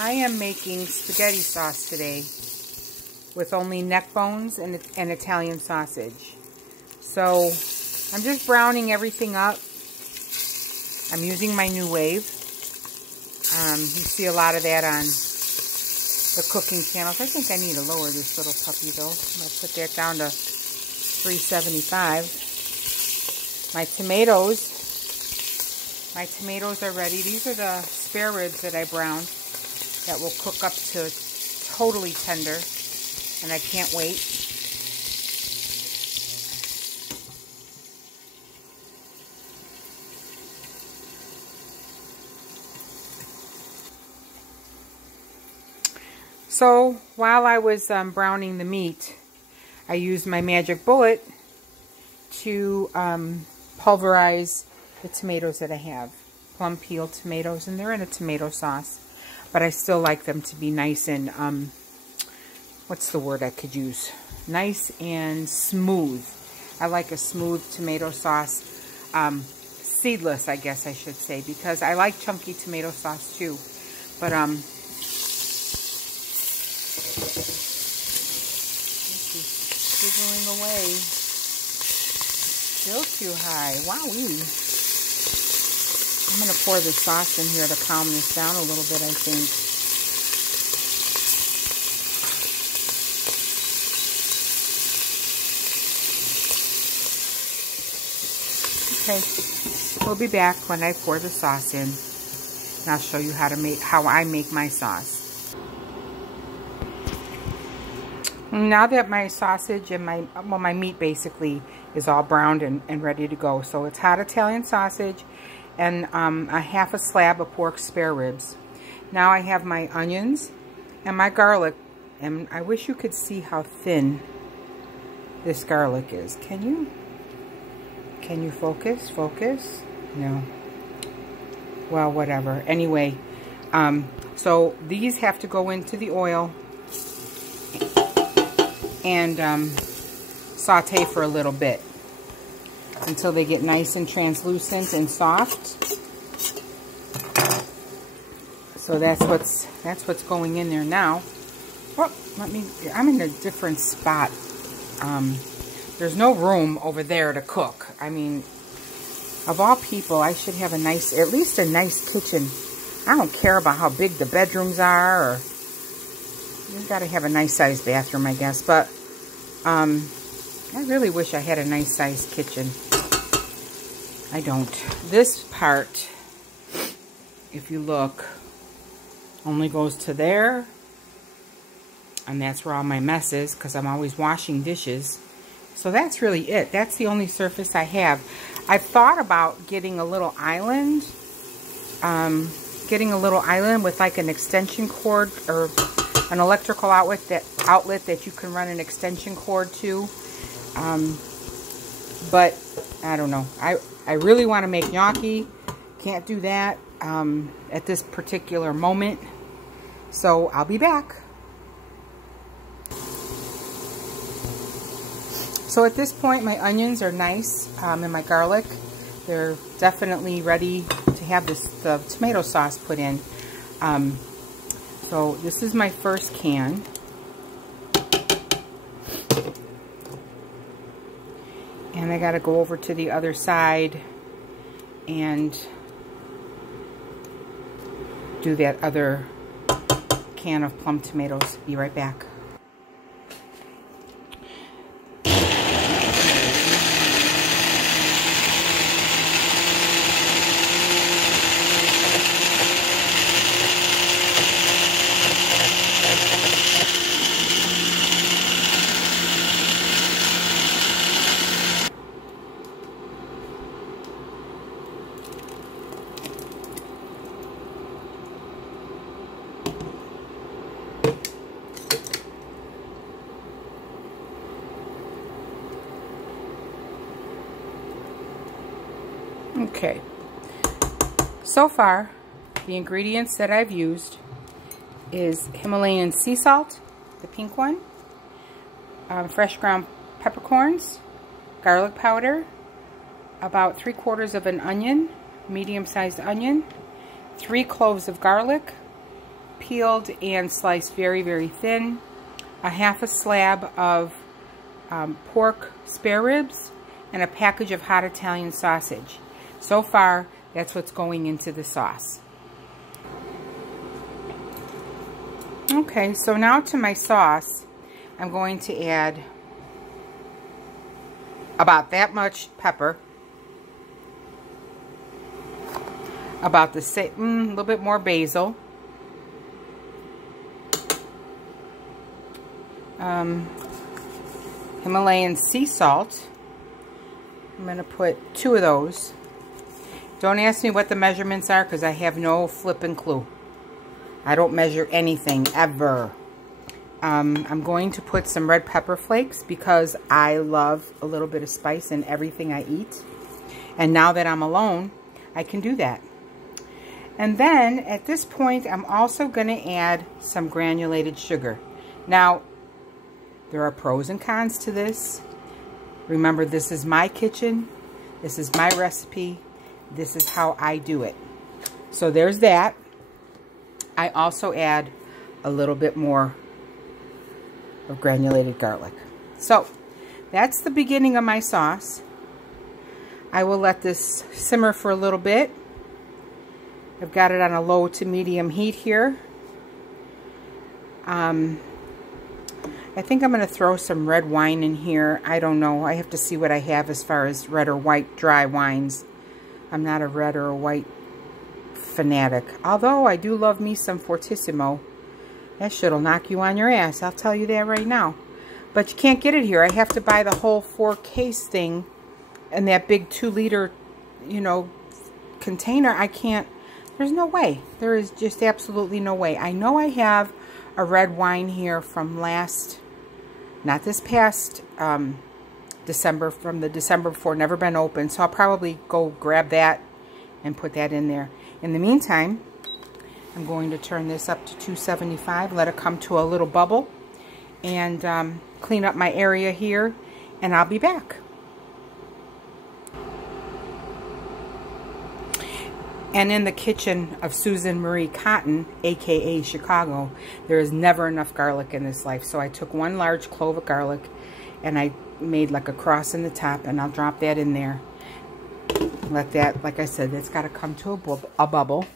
I am making spaghetti sauce today with only neck bones and Italian sausage. So I'm just browning everything up. I'm using my NuWave. You see a lot of that on the cooking channels. I think I need to lower this little puppy though. I'm going to put that down to 375. My tomatoes are ready. These are the spare ribs that I browned that will cook up to totally tender, and I can't wait. So while I was browning the meat, I used my magic bullet to pulverize the tomatoes that I have. Plum peel tomatoes, and they're in a tomato sauce. But I still like them to be nice and, what's the word I could use? Nice and smooth. I like a smooth tomato sauce. Seedless, I guess I should say, because I like chunky tomato sauce too. But, this is sizzling away. Still too high. Wowee. I'm going to pour the sauce in here to calm this down a little bit, I think. Okay, we'll be back when I pour the sauce in, and I'll show you how I make my sauce. Now that my sausage and my meat basically is all browned and ready to go, so it's hot Italian sausage and a half a slab of pork spare ribs. Now I have my onions and my garlic, and I wish you could see how thin this garlic is. Can you focus? Focus? No. Well, whatever. Anyway, so these have to go into the oil and saute for a little bit until they get nice and translucent and soft. So that's what's going in there now. Oh, I'm in a different spot. There's no room over there to cook. I mean, of all people, I should have at least a nice kitchen. I don't care about how big the bedrooms are, or you've got to have a nice sized bathroom, I guess. But I really wish I had a nice sized kitchen. I don't. This part, if you look, only goes to there. And that's where all my mess is, because I'm always washing dishes. So that's really it. That's the only surface I have. I've thought about getting a little island. With like an extension cord or an electrical outlet that you can run an extension cord to. But I don't know. I really want to make gnocchi. Can't do that at this particular moment. So I'll be back. So at this point, my onions are nice, and my garlic, they're definitely ready to have the tomato sauce put in. So this is my first can. And I gotta go over to the other side and do that other can of plum tomatoes. Be right back. Okay, so far the ingredients that I've used is Himalayan sea salt, the pink one, fresh ground peppercorns, garlic powder, about 3/4 of an onion, medium-sized onion, 3 cloves of garlic, peeled and sliced very, very thin, a half a slab of pork spare ribs, and a package of hot Italian sausage. So far, that's what's going into the sauce. Okay, so now to my sauce, I'm going to add about that much pepper, about the same, a little bit more basil, Himalayan sea salt. I'm going to put 2 of those. Don't ask me what the measurements are because I have no flipping clue. I don't measure anything, ever. I'm going to put some red pepper flakes because I love a little bit of spice in everything I eat. And now that I'm alone, I can do that. And then, at this point, I'm also going to add some granulated sugar. Now, there are pros and cons to this. Remember, this is my kitchen. This is my recipe. This is how I do it. So there's that. I also add a little bit more of granulated garlic. So that's the beginning of my sauce. I will let this simmer for a little bit. I've got it on a low to medium heat here. I think I'm going to throw some red wine in here. I don't know. I have to see what I have as far as red or white dry wines. I'm not a red or a white fanatic. Although I do love me some Fortissimo. That shit'll knock you on your ass. I'll tell you that right now. But you can't get it here. I have to buy the whole 4-case thing and that big 2-liter, you know, container. I can't. There's no way. There is just absolutely no way. I know I have a red wine here from last, not this past December, from the December before, never been opened. So I'll probably go grab that and put that in there. In the meantime, I'm going to turn this up to 275, let it come to a little bubble, and clean up my area here, and I'll be back. And in the kitchen of Susan Marie Cotton, aka Chicago, there is never enough garlic in this life. So I took 1 large clove of garlic and I made like a cross in the top, and I'll drop that in there. Let that, like I said, that's got to come to a bubble.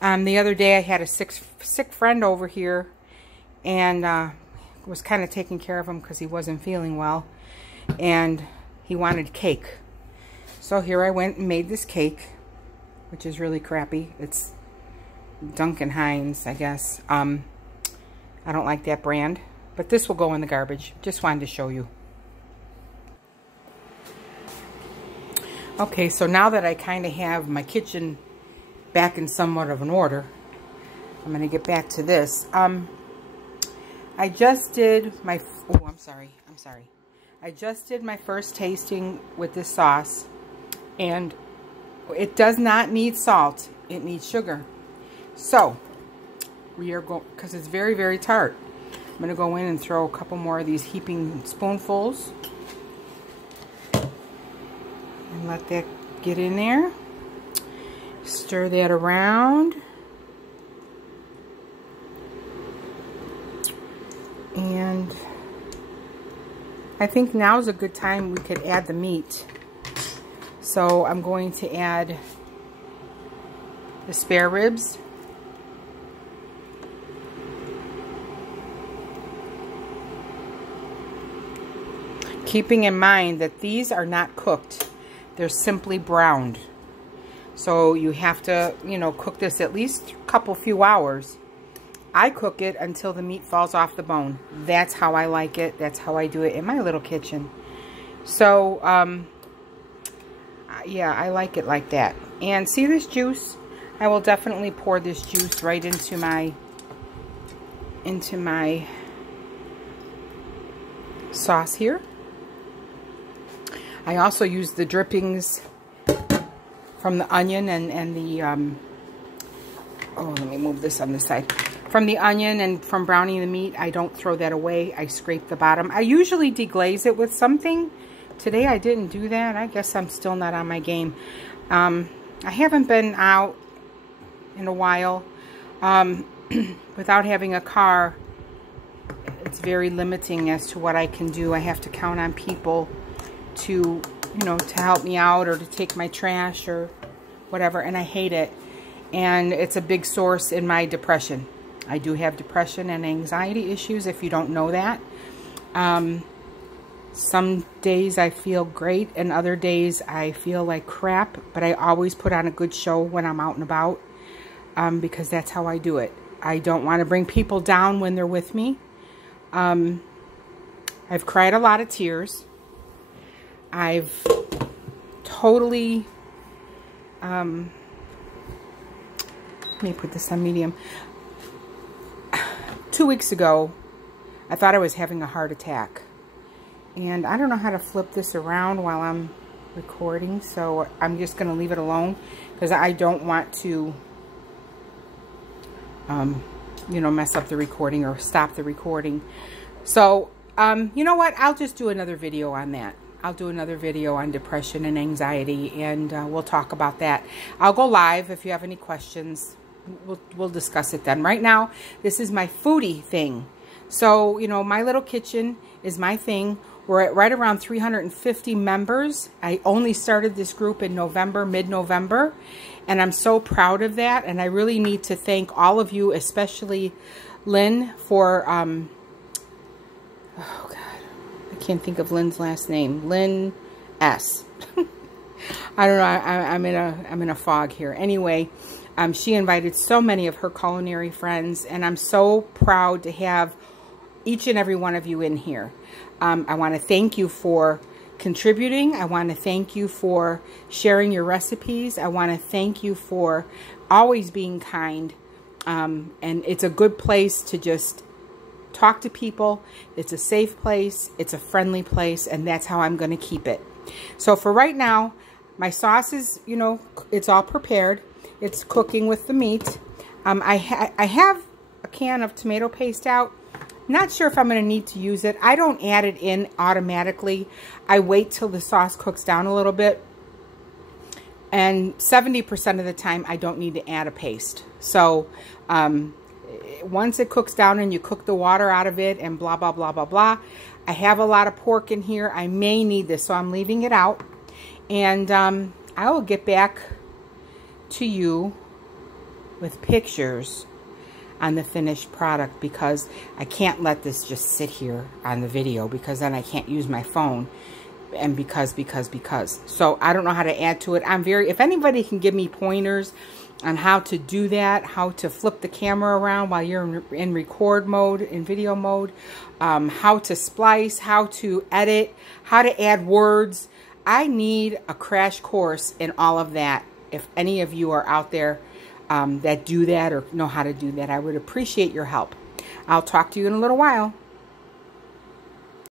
The other day I had a sick friend over here, and was kind of taking care of him because he wasn't feeling well, and he wanted cake. So here I went and made this cake, which is really crappy. It's Duncan Hines, I guess. I don't like that brand, but this will go in the garbage. Just wanted to show you. Okay, so now that I kind of have my kitchen back in somewhat of an order, I'm going to get back to this. I just did my, I'm sorry. I just did my first tasting with this sauce, and it does not need salt. It needs sugar. So, we are going, because it's very, very tart, I'm going to go in and throw a couple more of these heaping spoonfuls. And let that get in there. Stir that around. And I think now is a good time we could add the meat. So I'm going to add the spare ribs. Keeping in mind that these are not cooked. They're simply browned. So you have to, you know, cook this at least a few hours. I cook it until the meat falls off the bone. That's how I like it. That's how I do it in my little kitchen. So, yeah, I like it like that. And see this juice? I will definitely pour this juice right into my sauce here. I also use the drippings from the onion and the, oh, let me move this on this side. From the onion and from browning the meat, I don't throw that away. I scrape the bottom. I usually deglaze it with something. Today I didn't do that. I guess I'm still not on my game. I haven't been out in a while. without having a car, it's very limiting as to what I can do. I have to count on people to, you know, to help me out or to take my trash or whatever, and I hate it. And it's a big source in my depression. I do have depression and anxiety issues, if you don't know that. Some days I feel great and other days I feel like crap, but I always put on a good show when I'm out and about, because that's how I do it. I don't want to bring people down when they're with me. I've cried a lot of tears. I've totally, let me put this on medium. 2 weeks ago, I thought I was having a heart attack. And I don't know how to flip this around while I'm recording, so I'm just going to leave it alone because I don't want to, you know, mess up the recording or stop the recording. So, you know what? I'll just do another video on that. I'll do another video on depression and anxiety, and we'll talk about that. I'll go live if you have any questions. We'll discuss it then. Right now, this is my foodie thing. So, you know, my little kitchen is my thing. We're at right around 350 members. I only started this group in November, mid-November, and I'm so proud of that. And I really need to thank all of you, especially Lynn, for, oh God, I can't think of Lynn's last name. Lynn S. I don't know. I'm in a fog here. Anyway, she invited so many of her culinary friends, and I'm so proud to have each and every one of you in here. I want to thank you for contributing. I want to thank you for sharing your recipes. I want to thank you for always being kind. And it's a good place to just talk to people. It's a safe place. It's a friendly place. And that's how I'm going to keep it. So for right now, my sauce is, you know, it's all prepared. It's cooking with the meat. I have a can of tomato paste out. Not sure if I'm going to need to use it. I don't add it in automatically. I wait till the sauce cooks down a little bit. And 70% of the time, I don't need to add a paste. So, once it cooks down and you cook the water out of it and blah, blah, blah, blah, blah. I have a lot of pork in here. I may need this, so I'm leaving it out. And I will get back to you with pictures on the finished product, because I can't let this just sit here on the video, because then I can't use my phone, and because. So I don't know how to add to it. If anybody can give me pointers on how to do that, how to flip the camera around while you're in record mode, in video mode, how to splice, how to edit, how to add words. I need a crash course in all of that. If any of you are out there that do that or know how to do that, I would appreciate your help. I'll talk to you in a little while.